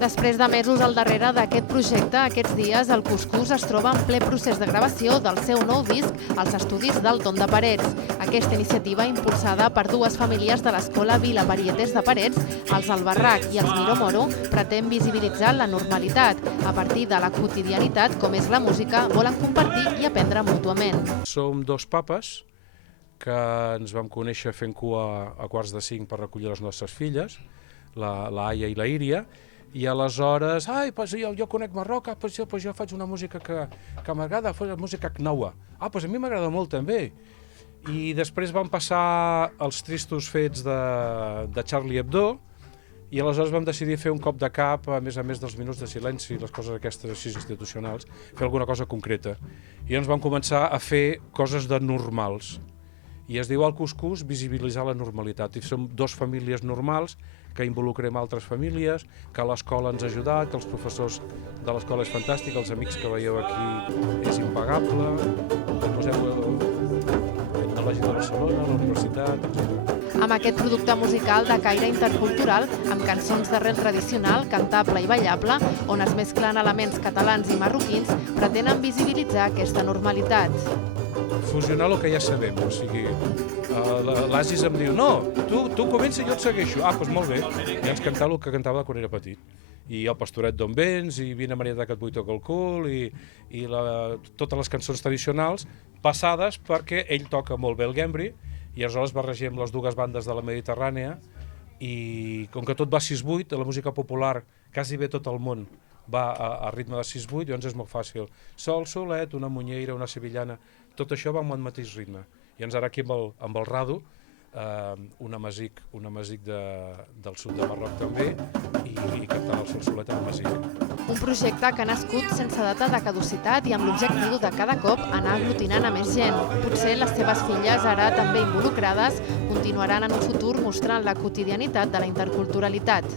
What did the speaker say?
Després de mesos al darrere d'aquest projecte, aquests dies el Cuscús es troba en ple procés de gravació del seu nou disc als estudis del Ton de Parets. Aquesta iniciativa, impulsada per dues famílies de l'escola Vila Varietés de Parets, els Albarrac i els Miró Moro, pretén visibilitzar la normalitat. A partir de la quotidianitat, com és la música, volen compartir i aprendre mútuament. Som dos papes que ens vam conèixer fent cua a quarts de 5 per recollir les nostres filles, la Aya i la Íria, i aleshores, jo conec Marroc, jo faig una música que m'agrada, música cnaua. A mi m'agrada molt també. I després van passar els tristos fets de Charlie Hebdo, i aleshores vam decidir fer un cop de cap, a més dels minuts de silenci, les coses aquestes així institucionals, fer alguna cosa concreta. I llavors vam començar a fer coses de normals. I es diu al Cuscús visibilitzar la normalitat. I som dos famílies normals que involucrem altres famílies, que l'escola ens ha ajudat, que els professors de l'escola és fantàstic, els amics que veieu aquí és impagable, el Museu Etnològic de Barcelona, la Universitat, etc. Amb aquest producte musical de caire intercultural, amb cançons d'arrel tradicional, cantable i ballable, on es mesclen elements catalans i marroquins, pretenen visibilitzar aquesta normalitat. Fusionar el que ja sabem, o sigui, l'Asis em diu, no, tu comença i jo et segueixo. Doncs molt bé, i ens cantava el que cantava quan era petit. I el Pastoret d'on vens, i Vine Marieta que et vull tocar el cul, i totes les cançons tradicionals passades perquè ell toca molt bé el gembri, i aleshores barregem les dues bandes de la Mediterrània, i com que tot va 6/8, la música popular, quasi bé tot el món, va a ritme de 6/8, llavors és molt fàcil. Sol, solet, una munyeira, una sevillana, tot això va amb el mateix ritme. I ens ara aquí amb el Rado, un amasic del sud de Marroc també, i cantant el Sol Solet en amasic. Un projecte que ha nascut sense data de caducitat i amb l'objectiu de cada cop anar aglutinant a més gent. Potser les seves filles, ara també involucrades, continuaran en un futur mostrant la quotidianitat de la interculturalitat.